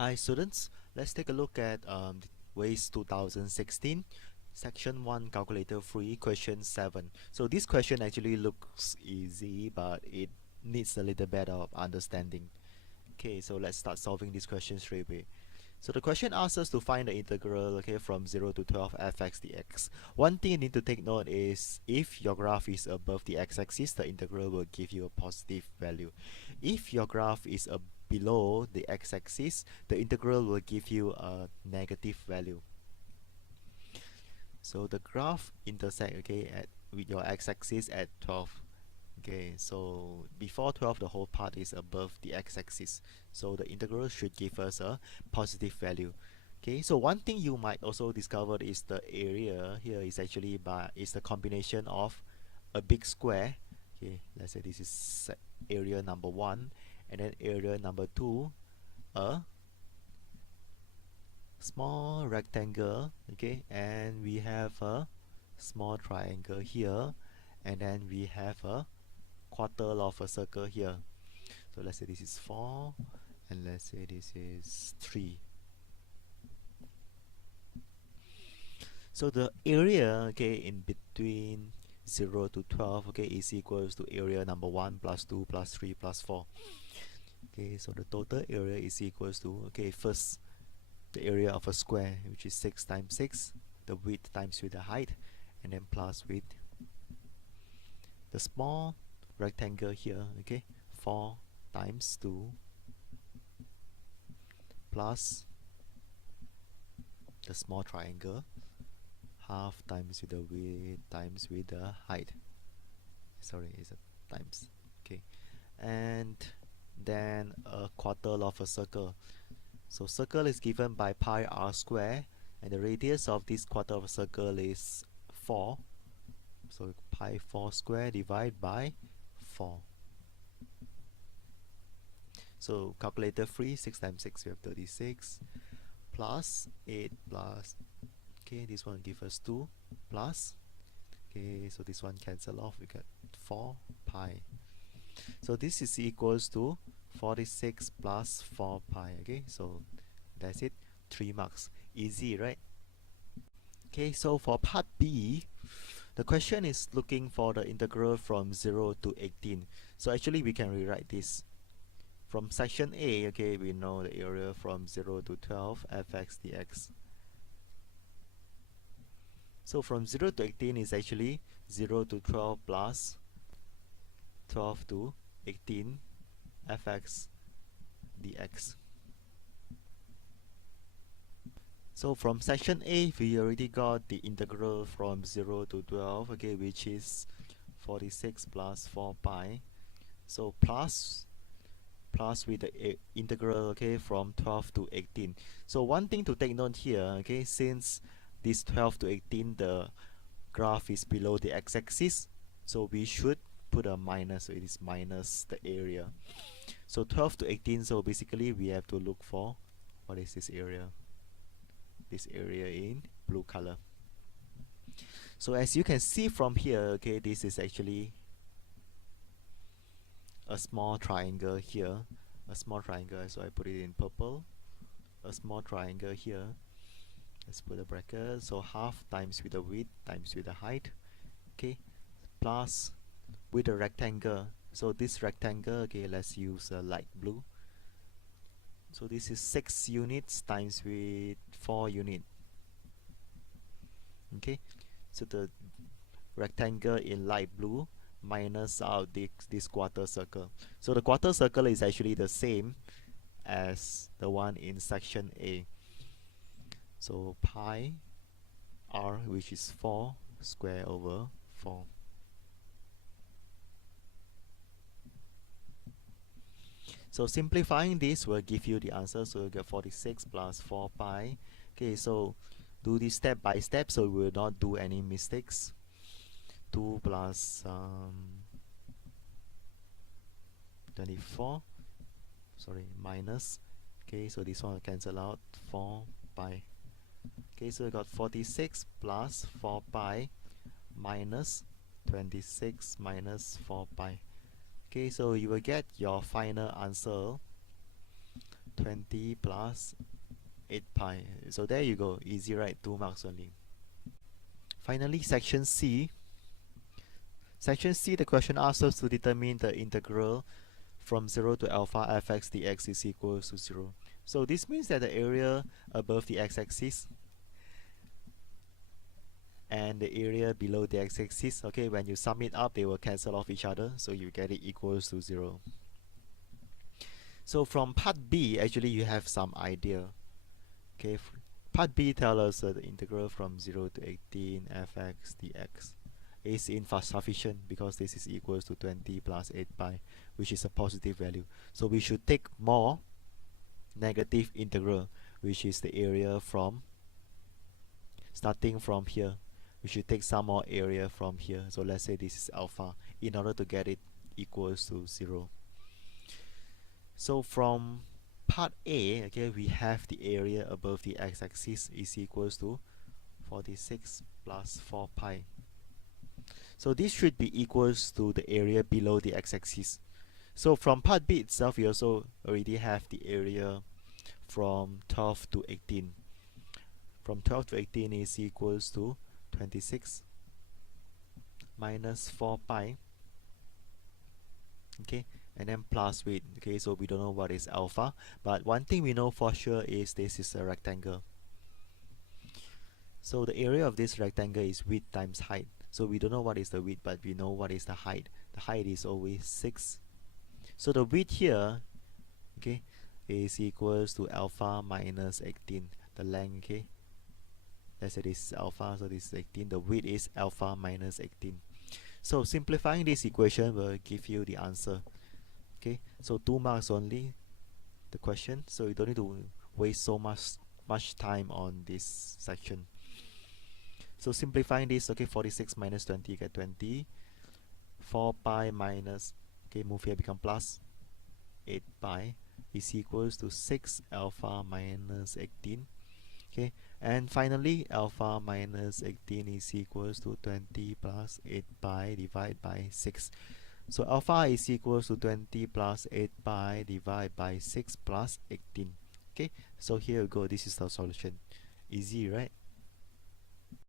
Hi students, let's take a look at Wace 2016 section 1 calculator 3 question 7. So this question actually looks easy, but it needs a little bit of understanding. Okay, so let's start solving this question straight away. So the question asks us to find the integral, okay, from 0 to 12 fx dx. One thing you need to take note is if your graph is above the x-axis, the integral will give you a positive value. If your graph is below the x-axis, the integral will give you a negative value. So the graph intersect, okay, with your x-axis at 12. Okay, so before 12, the whole part is above the x-axis. So the integral should give us a positive value. Okay, so one thing you might also discover is the area here is actually is the combination of a big square. Okay, let's say this is area number 1, and then area number 2, a small rectangle. Okay, and we have a small triangle here, and then we have a quarter of a circle here. So let's say this is 4, and let's say this is 3. So the area, okay, in between 0 to 12, okay, is equals to area number 1 plus 2 plus 3 plus 4. Okay, so the total area is equals to, okay, first the area of a square, which is 6 times 6, the width times with the height, and then plus with the small rectangle here, okay, 4 times 2 plus the small triangle, half times with the width times with the height. Sorry, it's a times. Okay, and then a quarter of a circle. So circle is given by pi r square, and the radius of this quarter of a circle is 4. So pi 4 square divided by 4. So calculator free, 6 times 6 we have 36 plus 8 plus, okay, this one give us 2 plus, okay, so this one cancel off, we got 4 pi. So this is equals to 46 plus 4 pi. Okay, so that's it, 3 marks. Easy, right? Okay, so for part B, the question is looking for the integral from 0 to 18. So actually we can rewrite this. From section A, okay, we know the area from 0 to 12 fx dx. So from 0 to 18 is actually 0 to 12 plus 12 to 18 fx dx. So from section A, we already got the integral from 0 to 12, okay, which is 46 plus 4 pi. So plus with the integral, okay, from 12 to 18. So one thing to take note here, okay, since this 12 to 18, the graph is below the x-axis, so we should put a minus, so it is minus the area. So 12 to 18, so basically we have to look for, what is this area? This area in blue color. So as you can see from here, okay, this is actually a small triangle here, a small triangle, so I put it in purple, a small triangle here, let's put a bracket, so half times with the width times with the height, okay, plus with the rectangle. So this rectangle, okay, let's use a light blue, so this is 6 units times with 4 units. Okay, so the rectangle in light blue minus out this quarter circle. So the quarter circle is actually the same as the one in section A. So pi r, which is 4 square over 4. So simplifying this will give you the answer. So you get 46 plus 4 pi. Okay, so do this step by step so we will not do any mistakes. 2 plus 24, sorry, minus, okay, so this one will cancel out, 4 pi. Okay, so we got 46 plus 4 pi minus 26 minus 4 pi. Okay, so you will get your final answer 20 plus 8 pi. So there you go, easy, right? 2 marks only. Finally, section C. Section C, the question asks us to determine the integral from 0 to alpha fx dx is equals to 0. So this means that the area above the x-axis and the area below the x-axis, okay, when you sum it up, they will cancel off each other, so you get it equals to 0. So from part B, actually you have some idea. Okay, part B tells us the integral from 0 to 18 fx dx is insufficient because this is equals to 20 plus 8 pi, which is a positive value. So we should take more negative integral, which is the area from starting from here. We should take some more area from here. So let's say this is alpha in order to get it equals to 0. So from part A, okay, we have the area above the x-axis is equals to 46 plus 4 pi. So this should be equals to the area below the x-axis. So from part B itself, we also already have the area from 12 to 18. From 12 to 18 is equals to 26 minus 4 pi. Okay, and then plus width. Okay, so we don't know what is alpha, but one thing we know for sure is this is a rectangle. So the area of this rectangle is width times height. So we don't know what is the width, but we know what is the height. The height is always 6. So the width here, okay, is equals to alpha minus 18. The length, okay, let's say this is alpha, so this is 18. The width is alpha minus 18. So simplifying this equation will give you the answer. Okay, so 2 marks only, the question. So you don't need to waste so much time on this section. So simplifying this, okay, 46 minus 20, you get 20. 4 pi minus, okay, move here, become plus 8 pi is equals to 6 alpha minus 18. Okay, and finally alpha minus 18 is equals to 20 plus 8 pi divided by 6. So alpha is equals to 20 plus 8 pi divided by 6 plus 18. Okay, so here we go, this is the solution. Easy, right?